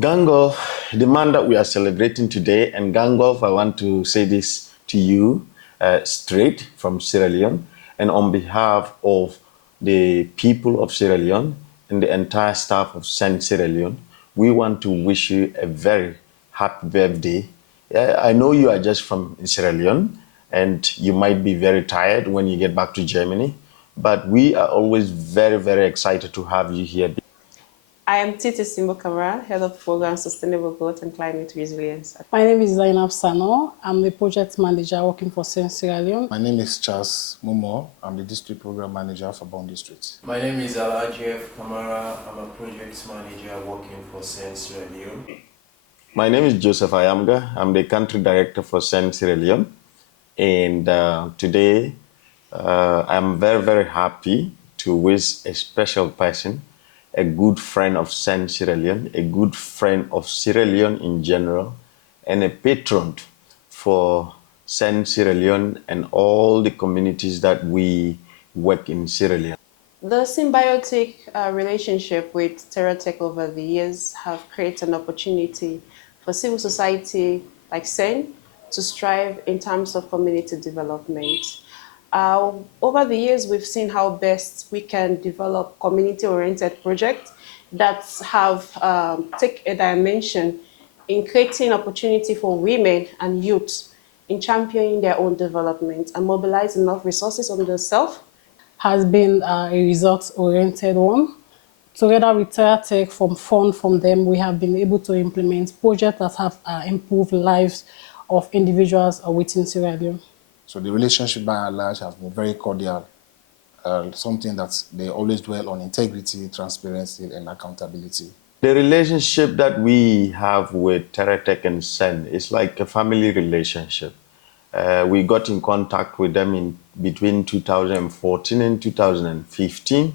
Gangolf, the man that we are celebrating today, and Gangolf, I want to say this to you straight from Sierra Leone, and on behalf of the people of Sierra Leone and the entire staff of SEND Sierra Leone, we want to wish you a very happy birthday. I know you are just from Sierra Leone, and you might be very tired when you get back to Germany, but we are always very, very excited to have you here. I am Titi Simbo Kamara, Head of Program Sustainable Growth and Climate Resilience. My name is Zainab Sano. I'm the project manager working for SEND Sierra Leone. My name is Charles Mumo. I'm the district program manager for Bond District. My name is Alajef Kamara. I'm a project manager working for SEND Sierra Leone. My name is Joseph Ayamga. I'm the country director for SEND Sierra Leone. And today, I'm very, very happy to wish a special person, a good friend of SEND Sierra Leone, a good friend of Sierra Leone in general, and a patron for SEND Sierra Leone and all the communities that we work in Sierra Leone. The symbiotic relationship with Terra Tech over the years have created an opportunity for civil society like SEND to strive in terms of community development. Over the years, we've seen how best we can develop community-oriented projects that have take a dimension in creating opportunity for women and youth in championing their own development and mobilize enough resources on themselves. Has been a results-oriented one. Together with Terra Tech, from them, we have been able to implement projects that have improved lives of individuals within Sierra Leone. So the relationship by and large has been very cordial, something that they always dwell on: integrity, transparency, and accountability. The relationship that we have with Terra Tech and SEND is like a family relationship. We got in contact with them in between 2014 and 2015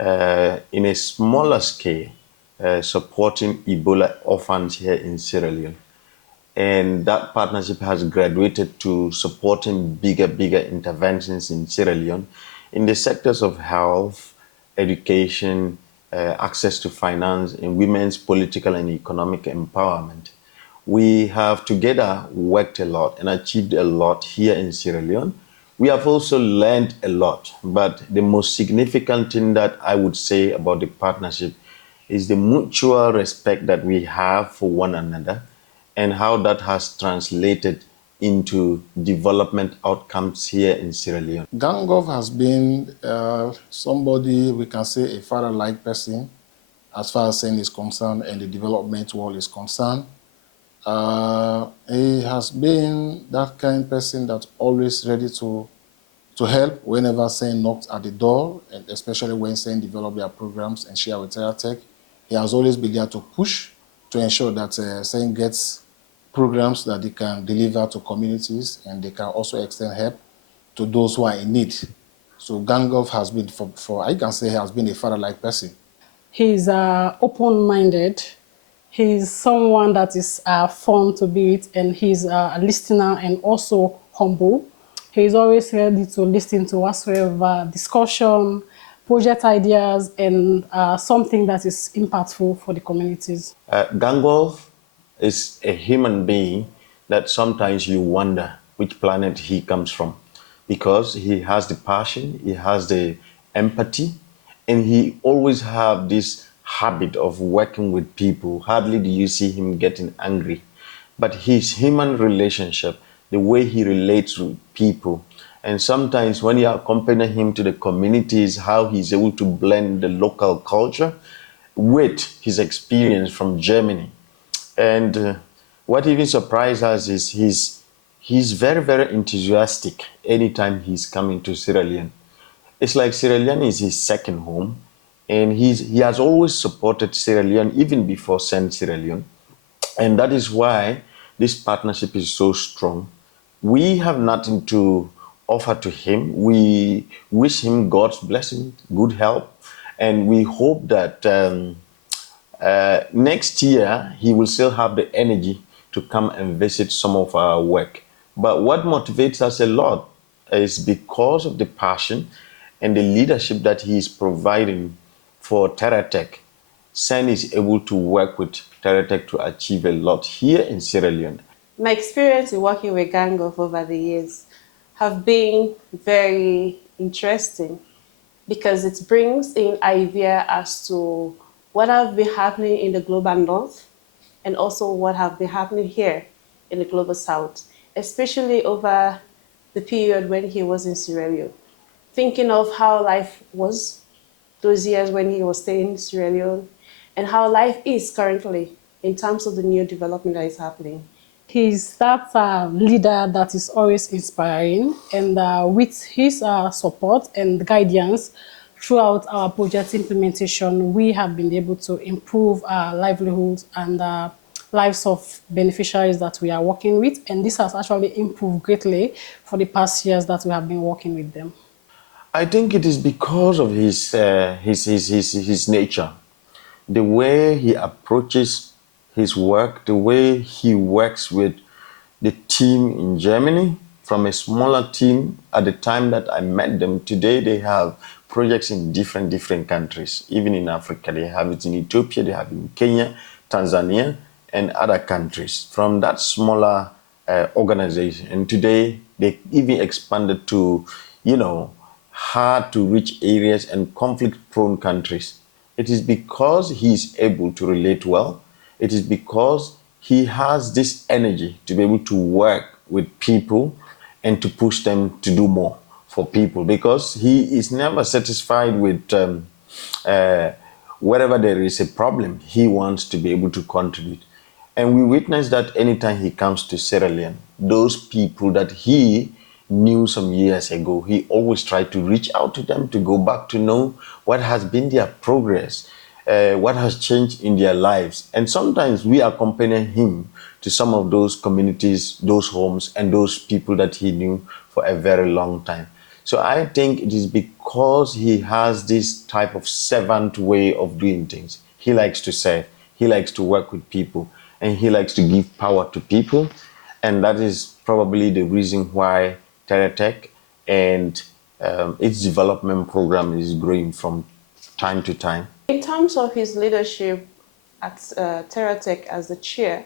in a smaller scale, supporting Ebola orphans here in Sierra Leone. And that partnership has graduated to supporting bigger interventions in Sierra Leone in the sectors of health, education, access to finance, and women's political and economic empowerment. We have together worked a lot and achieved a lot here in Sierra Leone. We have also learned a lot, but the most significant thing that I would say about the partnership is the mutual respect that we have for one another and how that has translated into development outcomes here in Sierra Leone. Gangolf has been somebody, we can say, a father-like person as far as SEND is concerned and the development world is concerned. He has been that kind of person that's always ready to help whenever SEND knocks at the door, and especially when SEND develop their programs and share with Terra Tech. He has always been there to push to ensure that SEND gets programs that they can deliver to communities, and they can also extend help to those who are in need. So Gangolf has been, I can say, he has been a father-like person. He's open-minded. He's someone that is fun to be with, and he's a listener and also humble. He's always ready to listen to whatsoever discussion, project ideas, and something that is impactful for the communities. Gangolf is a human being that sometimes you wonder which planet he comes from, because he has the passion, he has the empathy, and he always have this habit of working with people. Hardly do you see him getting angry. But his human relationship, the way he relates with people, and sometimes when you accompany him to the communities, how he's able to blend the local culture with his experience from Germany. And what even surprised us is he's very, very enthusiastic anytime he's coming to Sierra Leone. It's like Sierra Leone is his second home, and he has always supported Sierra Leone even before SEND Sierra Leone. And that is why this partnership is so strong. We have nothing to offer to him. We wish him God's blessing, good health, and we hope that next year, he will still have the energy to come and visit some of our work. But what motivates us a lot is because of the passion and the leadership that he is providing for Terra Tech SEND is able to work with Terra Tech to achieve a lot here in Sierra Leone. My experience in working with Gangolf over the years have been very interesting because it brings in idea as to what have been happening in the global north and also what have been happening here in the global south, especially over the period when he was in Sierra Leone. Thinking of how life was those years when he was staying in Sierra Leone and how life is currently in terms of the new development that is happening. He's that leader that is always inspiring, and with his support and guidance throughout our project implementation, we have been able to improve our livelihoods and lives of beneficiaries that we are working with, and this has actually improved greatly for the past years that we have been working with them. I think it is because of his nature, the way he approaches his work, the way he works with the team in Germany, from a smaller team at the time that I met them. Today they have projects in different countries. Even in Africa, they have it in Ethiopia, they have it in Kenya, Tanzania, and other countries. From that smaller organization, and today they even expanded to, hard to reach areas and conflict-prone countries. It is because he is able to relate well. It is because he has this energy to be able to work with people and to push them to do more for people, because he is never satisfied with wherever there is a problem. He wants to be able to contribute. And we witness that anytime he comes to Sierra Leone, those people that he knew some years ago, he always tried to reach out to them to go back to know what has been their progress, what has changed in their lives. And sometimes we accompany him to some of those communities, those homes, and those people that he knew for a very long time. So I think it is because he has this type of servant way of doing things. He likes to serve, he likes to work with people, and he likes to give power to people. And that is probably the reason why Terra Tech and its development program is growing from time to time. In terms of his leadership at Terra Tech as the chair,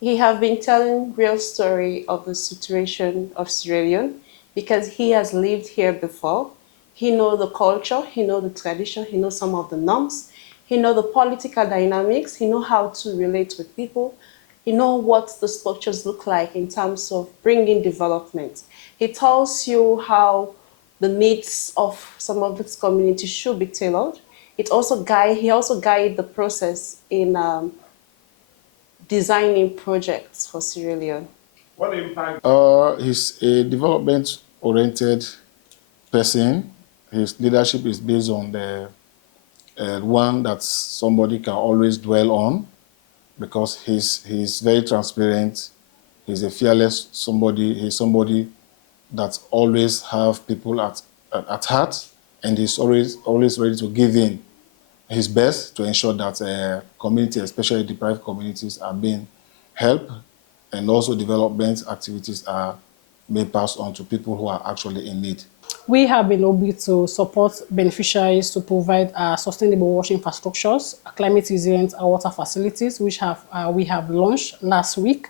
he have been telling real story of the situation of Sierra Leone because he has lived here before. He knows the culture, he knows the tradition, he knows some of the norms, he knows the political dynamics, he knows how to relate with people, he knows what the structures look like in terms of bringing development. He tells you how the needs of some of its communities should be tailored. He also guides the process in designing projects for Sierra Leone. What impact? He's a development-oriented person. His leadership is based on the one that somebody can always dwell on, because he's very transparent. He's a fearless somebody. He's somebody that always have people at heart, and he's always ready to give in his best to ensure that community, especially deprived communities, are being helped, and also development activities are being passed on to people who are actually in need. We have been able to support beneficiaries to provide sustainable water infrastructures, climate resilient water facilities, which we have launched last week.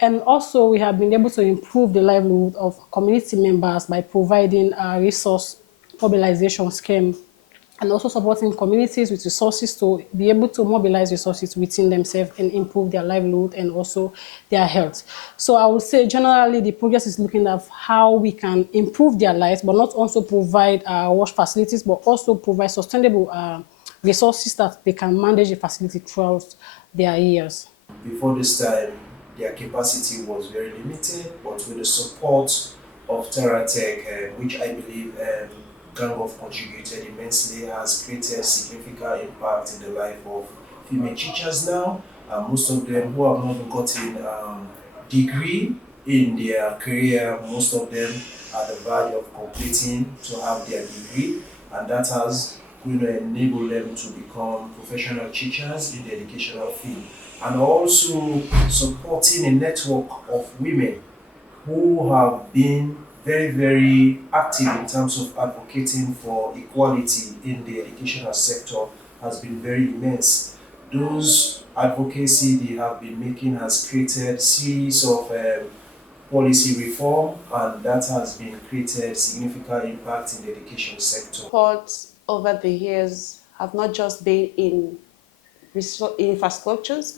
And also we have been able to improve the livelihood of community members by providing a resource mobilization scheme, and also supporting communities with resources to be able to mobilize resources within themselves and improve their livelihood and also their health. So I would say generally the project is looking at how we can improve their lives, but not also provide wash facilities, but also provide sustainable resources that they can manage the facility throughout their years. Before this time, their capacity was very limited, but with the support of Terra Tech, which I believe Gangolf contributed immensely, has created significant impact in the life of female teachers now. Most of them who have not gotten degree in their career, most of them are the verge of completing to have their degree, and that has enabled them to become professional teachers in the educational field, and also supporting a network of women who have been very active in terms of advocating for equality in the educational sector has been very immense. Those advocacy they have been making has created series of policy reform, and that has been created significant impact in the education sector. Support over the years have not just been in infrastructures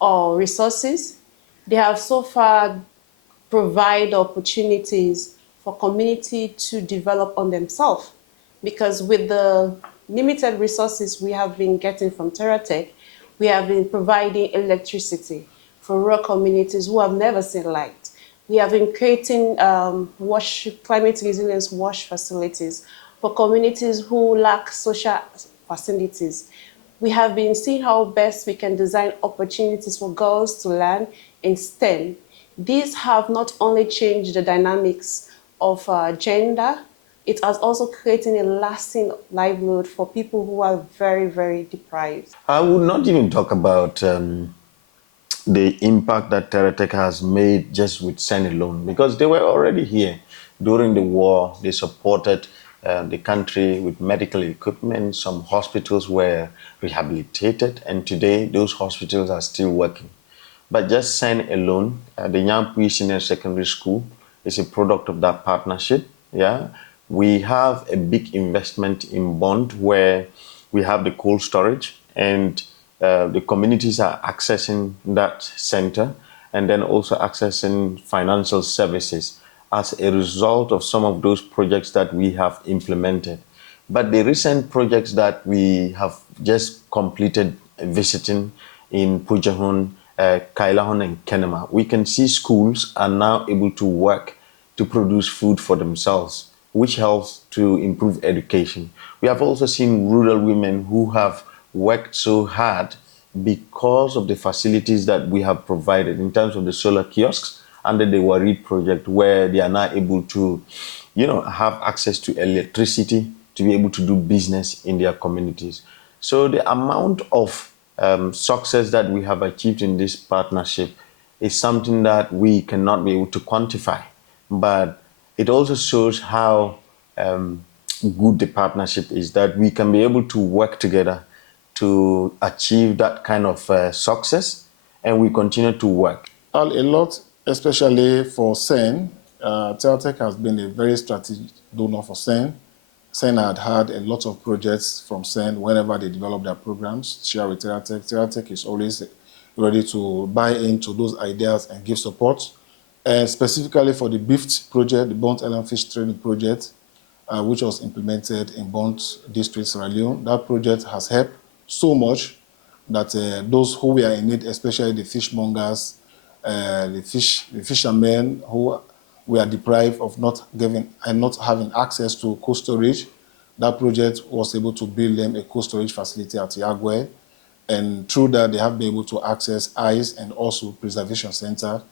or resources. They have so far provide opportunities for community to develop on themselves. Because with the limited resources we have been getting from Terra Tech, we have been providing electricity for rural communities who have never seen light. We have been creating climate resilience wash facilities for communities who lack social facilities. We have been seeing how best we can design opportunities for girls to learn in STEM. These have not only changed the dynamics of gender, it has also created a lasting livelihood for people who are very, very deprived. I would not even talk about the impact that Terra Tech has made just with SEND alone, because they were already here. During the war, they supported the country with medical equipment. Some hospitals were rehabilitated, and today those hospitals are still working. But just SEND alone, the Nyampui Senior Secondary School is a product of that partnership. Yeah, we have a big investment in Bond where we have the cold storage, and the communities are accessing that center, and then also accessing financial services as a result of some of those projects that we have implemented. But the recent projects that we have just completed visiting in Pujahun, Kailahun and Kenema, we can see schools are now able to work to produce food for themselves, which helps to improve education. We have also seen rural women who have worked so hard because of the facilities that we have provided in terms of the solar kiosks under the Warid project, where they are now able to, have access to electricity to be able to do business in their communities. So the amount of success that we have achieved in this partnership is something that we cannot be able to quantify, but it also shows how good the partnership is, that we can be able to work together to achieve that kind of success, and we continue to work. A lot, especially for SEND, Terra Tech has been a very strategic donor for SEND. SEND had a lot of projects from SEND whenever they develop their programs, share with Terra Tech. Terra Tech is always ready to buy into those ideas and give support. And specifically for the BIFT project, the Bond Island Fish Training Project, which was implemented in Bond District, Sierra Leone. That project has helped so much that those who were in need, especially the fishmongers, the fishermen who were deprived of not having access to cold storage, that project was able to build them a cold storage facility at Yagwe. And through that, they have been able to access ice and also preservation center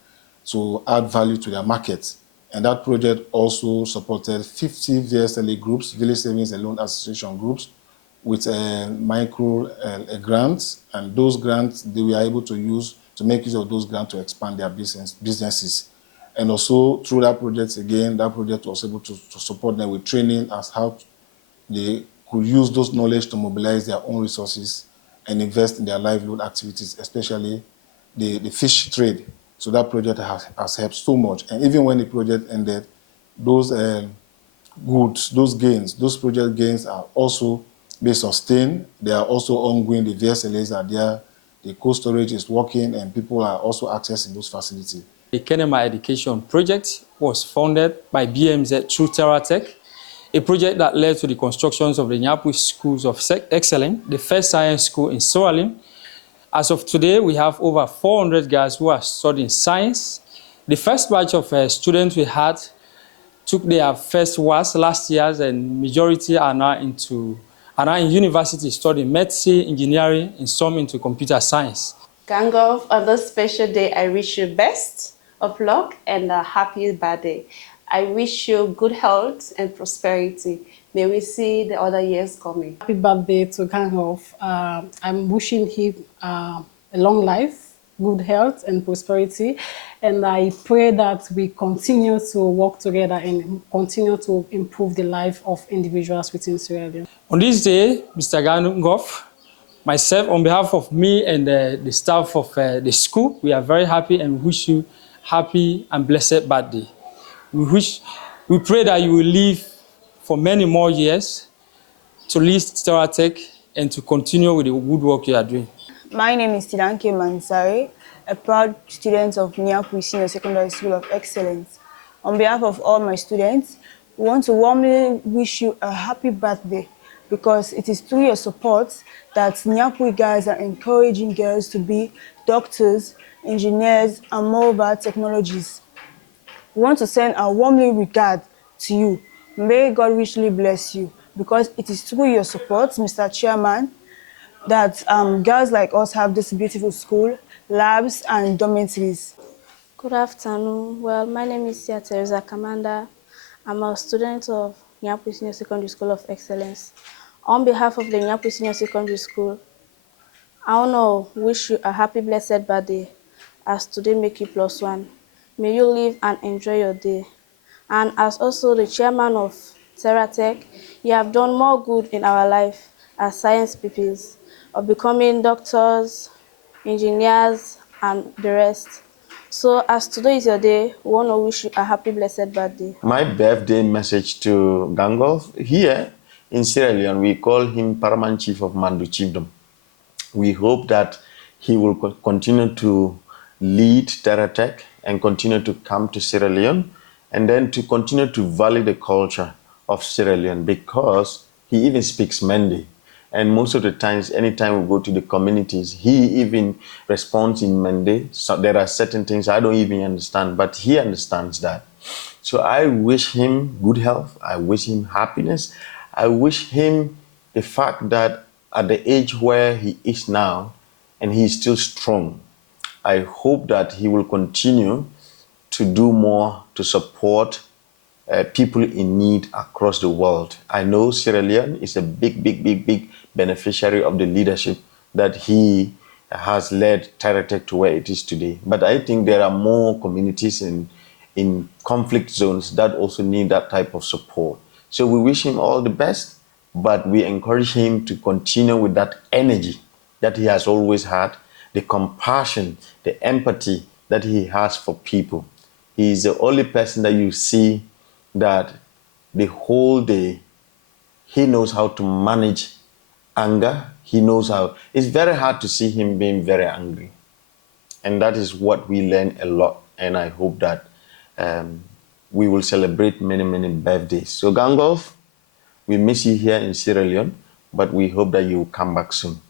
to add value to their market. And that project also supported 50 VSLA groups, Village Savings and Loan Association groups, with micro grants. And those grants, they were able to use to make use of those grants to expand their businesses. And also through that project, again, that project was able to support them with training as how they could use those knowledge to mobilize their own resources and invest in their livelihood activities, especially the fish trade. So that project has helped so much. And even when the project ended, those goods, those gains, those project gains are also being sustained. They are also ongoing. The VSLAs are there. The cold storage is working, and people are also accessing those facilities. The Kenema Education Project was funded by BMZ through Terra Tech, a project that led to the constructions of the Nyapu Schools of Excellence, the first science school in Sierra Leone. As of today, we have over 400 guys who are studying science. The first batch of students we had took their first WAS last year, and majority are now in university studying medicine, engineering, and some into computer science. Gangolf, on this special day, I wish you best of luck and a happy birthday. I wish you good health and prosperity. May we see the other years coming. Happy birthday to Gangolf. I'm wishing him a long life, good health and prosperity. And I pray that we continue to work together and continue to improve the life of individuals within Sierra Leone. On this day, Mr. Gangolf myself, on behalf of me and the staff of the school, we are very happy and wish you happy and blessed birthday. We pray that you will live for many more years to lead Terra Tech and to continue with the good work you are doing. My name is Tidanke Mansari, a proud student of Niapui Senior Secondary School of Excellence. On behalf of all my students, we want to warmly wish you a happy birthday because it is through your support that Niapui guys are encouraging girls to be doctors, engineers, and mobile technologies. We want to send a warmly regard to you. May God richly bless you because it is through your support, Mr. Chairman, that girls like us have this beautiful school, labs, and dormitories. Good afternoon. Well, my name is Teresa Kamanda. I'm a student of Niapui Senior Secondary School of Excellence. On behalf of the Niapui Senior Secondary School, I want to wish you a happy blessed birthday as today make you +1. May you live and enjoy your day. And as also the chairman of Terra Tech, you have done more good in our life as science pupils, of becoming doctors, engineers, and the rest. So as today is your day, we want to wish you a happy blessed birthday. My birthday message to Gangolf, here in Sierra Leone, we call him Paramount Chief of Mandu Chiefdom. We hope that he will continue to lead Terra Tech and continue to come to Sierra Leone and then to continue to value the culture of Sierra Leone because he even speaks Mende. And most of the times, anytime we go to the communities, he even responds in Mende. So there are certain things I don't even understand, but he understands that. So I wish him good health. I wish him happiness. I wish him the fact that at the age where he is now, and he is still strong, I hope that he will continue to do more to support people in need across the world. I know Sierra Leone is a big beneficiary of the leadership that he has led Terra Tech to where it is today. But I think there are more communities in conflict zones that also need that type of support. So we wish him all the best, but we encourage him to continue with that energy that he has always had, the compassion, the empathy that he has for people. He is the only person that you see that the whole day, he knows how to manage anger. He knows how. It's very hard to see him being very angry. And that is what we learn a lot. And I hope that we will celebrate many birthdays. So Gangolf, we miss you here in Sierra Leone, but we hope that you will come back soon.